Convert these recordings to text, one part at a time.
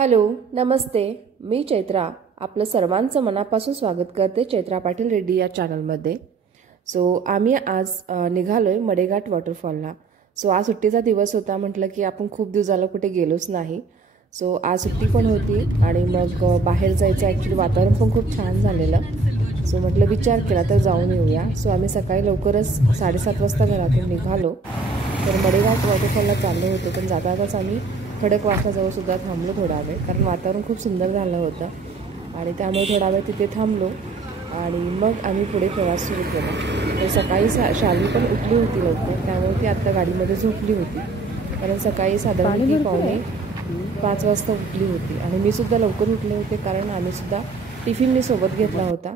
Hello, नमस्ते. मी चैत्रा. आपलं सर्वांचं मनापासून स्वागत करते चैत्रा पाटील रेड्डी या चॅनलमध्ये. आम्ही आज निघालोय मडेघाट वॉटरफॉलला. आज सुट्टीचा दिवस होता. म्हटलं की आपण खूप दिवस झालं कुठे गेलोच नाही. आज सुट्टी पण होती आणि मग बाहेर जायचं. ॲक्च्युली वातावरण पण खूप छान झालेलं. म्हटलं विचार केला तर जाऊन येऊया. आम्ही सकाळी लवकरच 7:30 वाजता घरातून निघालो. तर मडेघाट वॉटरफॉलला चाललो होतो. पण जाताच आम्ही खडकवासल्याजवळ सुद्धा थांबलो थोडा वेळ, कारण वातावरण खूप सुंदर झालं होतं आणि त्यामुळे थोडा वेळ तिथे थांबलो आणि मग आम्ही पुढे प्रवास सुरू केला. तर सकाळी शार्वी पण उठली होती लवकर, त्यामुळे ती आत्ता गाडीमध्ये झोपली होती. कारण सकाळी साधारण ती 4:45 वाजता उठली होती आणि मी सुद्धा लवकर उठले होते, कारण आम्ही सुद्धा टिफिन मी सोबत घेतला होता.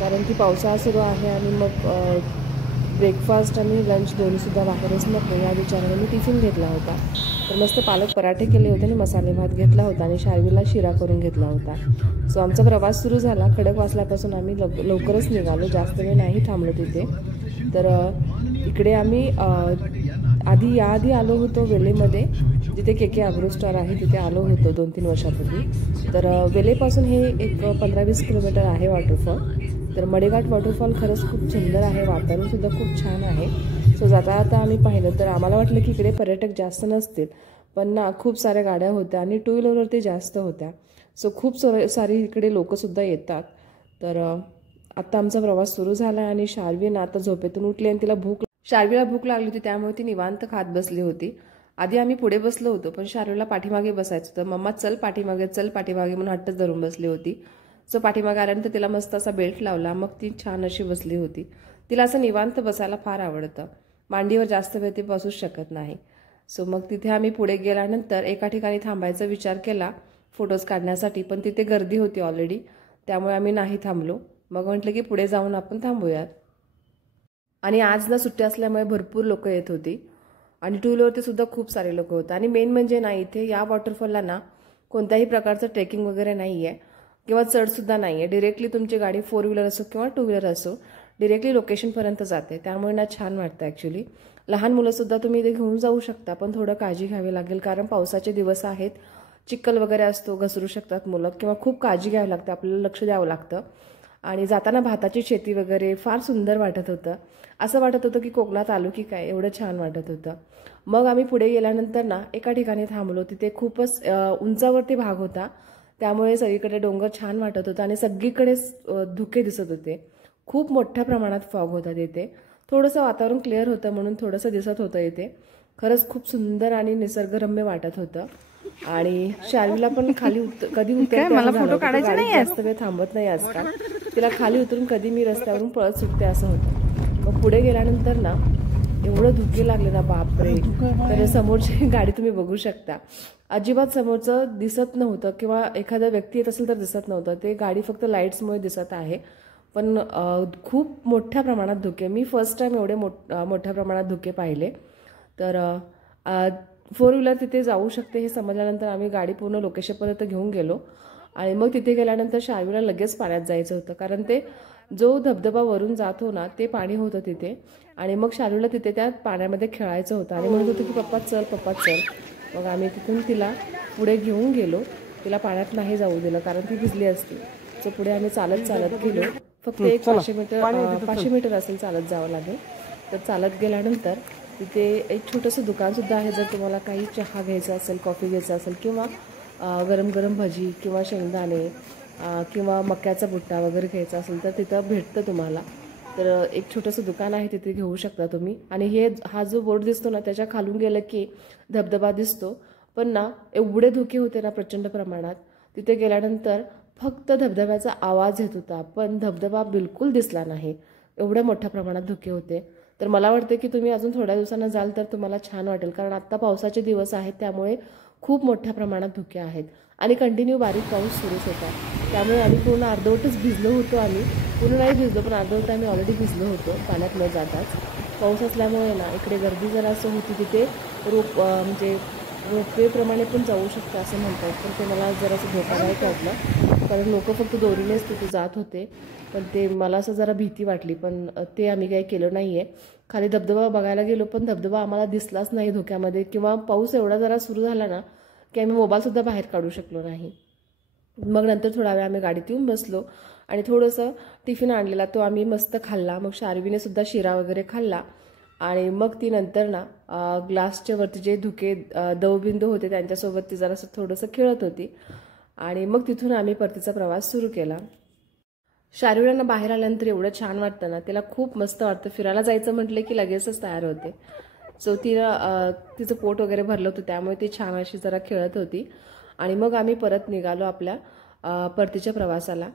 कारण ती पावसाळा सुरू आहे आणि मग ब्रेकफास्ट आणि लंच दोन्हीसुद्धा बाहेरच नको या विचाराने मी टिफिन घेतला होता. तर मस्त पालक पराठे केले होते आणि मसाले भात घेतला होता आणि शार्वीला शिरा करून घेतला होता. आमचा प्रवास सुरू झाला. खडकवासल्यापासून आम्ही लवकरच निघालो, जास्त वेळ नाही थांबलो तिथे. तर इकडे आम्ही याआधी आलो होतो वेलेमध्ये, जिथे के ॲग्रो स्टार आहे, तिथे आलो होतो 2-3 वर्षापूर्वी. तर वेलेपासून हे एक 15-20 किलोमीटर आहे वॉटरफॉल. तर मडेघाट वॉटरफॉल खरंच खूप सुंदर आहे, वातावरणसुद्धा खूप छान आहे. जाता आम्ही पाहिलं तर आम्हाला वाटलं की इकडे पर्यटक जास्त नसतील, पण ना खूप साऱ्या गाड्या होत्या आणि टू व्हीलरवरती जास्त होत्या. खूप सारी इकडे लोकंसुद्धा येतात. तर आत्ता आमचा प्रवास सुरू झाला आणि शार्वी ना आता झोपेतून उठली आणि शार्वीला भूक लागली होती, त्यामुळे ती निवांत खात बसली होती. आधी आम्ही पुढे बसलो होतो, पण शार्वीला पाठीमागे बसायचं होतं. मम्मा चल पाठीमागे म्हणून हट्टच धरून बसली होती. पाठीमागे आल्यानंतर तिला मस्त असा बेल्ट लावला, मग ती छान अशी बसली होती. तिला असं निवांत बसायला फार आवडतं. मांडीवर जास्त वेळ ती बसूच शकत नाही. मग तिथे आम्ही पुढे गेल्यानंतर एका ठिकाणी थांबायचा विचार केला फोटोज काढण्यासाठी, पण तिथे गर्दी होती ऑलरेडी, त्यामुळे आम्ही नाही थांबलो. मग म्हटलं की पुढे जाऊन आपण थांबूयात. आणि आज ना सुट्टी असल्यामुळे भरपूर लोक येत होती आणि टू व्हीलरवरती सुद्धा खूप सारे लोक होते. आणि मेन म्हणजे ना इथे या वॉटरफॉलला ना कोणत्याही प्रकारचं ट्रेकिंग वगैरे नाही आहे किंवा चढसुद्धा नाही आहे. डिरेक्टली तुमची गाडी 4 व्हीलर असो किंवा 2 व्हीलर असो, डिरेक्टली लोकेशनपर्यंत जाते. त्यामुळे ना छान वाटतं ॲक्च्युली. लहान मुलंसुद्धा तुम्ही इथे घेऊन जाऊ शकता, पण थोडं काळजी घ्यावी लागेल, कारण पावसाचे दिवस आहेत, चिखल वगैरे असतो, घसरू शकतात मुलं किंवा खूप काळजी घ्यावी लागते, आपल्याला लक्ष द्यावं लागतं. आणि जाताना भाताची शेती वगैरे फार सुंदर वाटत होतं. असं वाटत होतं की कोकणात आलो की काय, एवढं छान वाटत होतं. मग आम्ही पुढे गेल्यानंतर ना एका ठिकाणी थांबलो. तिथे खूपच उंचावरती भाग होता, त्यामुळे सगळीकडे डोंगर छान वाटत होता आणि सगळीकडेच धुके दिसत होते. खूप मोठ्या प्रमाणात फॉग होता तिथे. थोडंसं वातावरण क्लिअर होतं म्हणून थोडंसं दिसत होतं इथे. खरंच खूप सुंदर आणि निसर्गरम्य वाटत होतं. आणि शार्वीला पण खाली कधी उतरते, मला फोटो काढायचे नाही, जास्त वेळ थांबत नाही आजकाल. तिला खाली उतरून कधी मी रस्त्यावरून पळत सुटते असं होतं. मग पुढे गेल्यानंतर ना एवढं धुके लागले ना, बापरे. तर समोरची गाडी तुम्ही बघू शकता, अजिबात समोरचं दिसत नव्हतं किंवा एखादा व्यक्ती येत असेल तर दिसत नव्हतं. ते गाडी फक्त लाईट्समुळे दिसत आहे, पण खूप मोठ्या प्रमाणात धुके. मी फर्स्ट टाइम एवढे मोठ्या प्रमाणात धुके पाहिले. तर 4 व्हीलर तिथे जाऊ शकते हे समजल्यानंतर आम्ही गाडी पूर्ण लोकेशनपर्यंत घेऊन गेलो. आणि मग तिथे गेल्यानंतर शार्वीला लगेच पाण्यात जायचं होतं, कारण ते जो धबधबा वरून जातो ना ते पाणी होतं तिथे. आणि मग शार्वीला तिथे त्या पाण्यामध्ये खेळायचं होतं आणि म्हणत होतं की पप्पा चल. मग आम्ही तिथून तिला पुढे घेऊन गेलो. तिला पाण्यात नाही जाऊ दिलं, कारण ती भिजली असती. पुढे आम्ही चालत गेलो. फक्त 500 मीटर असेल चालत जावं लागेल. तर चालत गेल्यानंतर तिथे एक छोटंसं दुकानसुद्धा आहे. जर तुम्हाला काही चहा घ्यायचा असेल, कॉफी घ्यायचा असेल किंवा गरम भजी किंवा शेंगदाणे किंवा मक्याचा बुट्टा वगैरे घ्यायचा असेल तर तिथं भेटतं तुम्हाला. तर एक छोटंसं दुकान आहे, तिथे घेऊ शकता तुम्ही. आणि हा जो बोर्ड दिसतो ना त्याच्या खालून गेलं की धबधबा दिसतो. पण ना एवढे धुके होते ना प्रचंड प्रमाणात. तिथे गेल्यानंतर फक्त धबधब्याचा आवाज येत होता, पण धबधबा बिलकुल दिसला नाही, एवढ्या मोठ्या प्रमाणात धुके होते. तर मला वाटते की तुम्ही अजून थोड्या दिवसांना जाल तर तुम्हाला छान वाटेल, कारण आत्ता पावसाचे दिवस आहेत, त्यामुळे खूप मोठ्या प्रमाणात धुके आहेत आणि कंटिन्यू बारीक पाऊस सुरूच होता. त्यामुळे आम्ही पूर्ण अर्धवटच भिजलो होतो. आम्ही पूर्ण नाही भिजलो, पण अर्धवट आम्ही ऑलरेडी भिजलो होतो पाण्यात न जाताच. पाऊस असल्यामुळे ना इकडे गर्दी जरा असं होती. तिथे म्हणजे रोपवेप्रमाणे पण जाऊ शकतं असं म्हणतात, पण ते मला जरासं धोकादायक वाटलं, कारण लोक फक्त दोरीनेच तिथे जात होते. पण ते मला असं जरा भीती वाटली, पण ते आम्ही काही केलं नाही आहे. खाली धबधबा बघायला गेलो, पण धबधबा आम्हाला दिसलाच नाही धुक्यामध्ये, किंवा पाऊस एवढा जरा सुरू झाला ना की की आम्ही मोबाईलसुद्धा बाहेर काढू शकलो नाही. मग नंतर थोडा वेळ आम्ही गाडीत येऊन बसलो आणि थोडंसं टिफिन आणलेला तो आम्ही मस्त खाल्ला. मग शार्वीने सुद्धा शिरा वगैरे खाल्ला आणि मग ती नंतर ना ग्लासच्या वरती जे धुके दवबिंदू होते त्यांच्यासोबत ती जरासं थोडंसं खेळत होती आणि मग तिथून आम्ही परतीचा प्रवास सुरू केला. शार्वीला बाहेर आल्यानंतर एवढं छान वाटतं ना, तिला खूप मस्त वाटतं. फिरायला जायचं म्हटलं की लगेचच तयार होते. सो तिचं पोट वगैरे भरलं होतं त्यामुळे ती छान अशी जरा खेळत होती आणि मग आम्ही परत निघालो आपल्या परतीच्या प्रवासाला.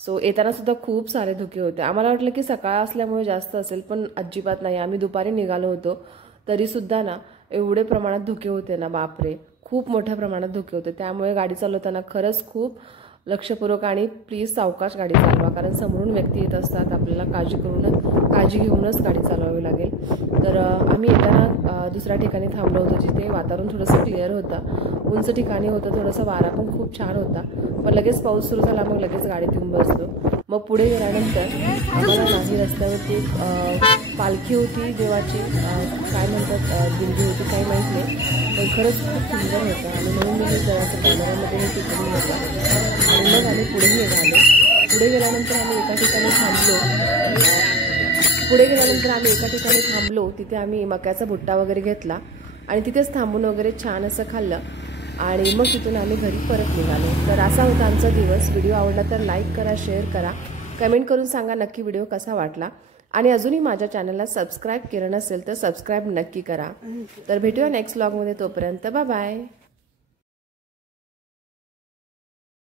सो येताना सुद्धा खूप सारे धुके होते. आम्हाला वाटलं की सकाळ असल्यामुळे जास्त असेल, पण अजिबात नाही. आम्ही दुपारी निघालो होतो तरीसुद्धा ना एवढे प्रमाणात धुके होते ना, बापरे, खूप मोठ्या प्रमाणात धुके होते. त्यामुळे गाडी चालवताना खरंच खूप लक्षपूर्वक आणि प्लीज सावकाश गाडी चालवा, कारण समोरून व्यक्ती येत असतात. आपल्याला काळजी घेऊनच गाडी चालवावी लागेल. तर आम्ही येताना दुसऱ्या ठिकाणी थांबलो होतो जिथे वातावरण थोडंसं क्लिअर होतं, उंच ठिकाणी होतं, थोडंसं वारा पण खूप छान होता. पण लगेच पाऊस सुरू झाला, मग लगेच गाडीत येऊन बसलो. मग पुढे गेल्यानंतर आम्हाला नाही रस्त्यावरती पालखी होती देवाची, काय म्हणतात दिंडी होती काही माहीत नाही, पण खरंच खूप सुंदर होतं आणि म्हणून मी जरासं कॅमेऱ्यामध्ये हे टिकून होतं. आणि मग आम्ही पुढे निघालो. पुढे गेल्यानंतर आम्ही एका ठिकाणी थांबलो. तिथे आम्ही मक्याचा भुट्टा वगैरे घेतला आणि तिथेच थांबून वगैरे छान असं खाल्लं आणि मग तिथून आम्ही घरी परत निघालो. तर असा होता आमचा दिवस. व्हिडिओ आवडला तर लाईक करा, शेअर करा, कमेंट करून सांगा नक्की व्हिडिओ कसा वाटला आणि अजूनही माझ्या चॅनलला सबस्क्राईब केलं नसेल तर सबस्क्राईब नक्की करा. तर भेटूया नेक्स्ट व्लॉगमध्ये. तोपर्यंत बाय बाय.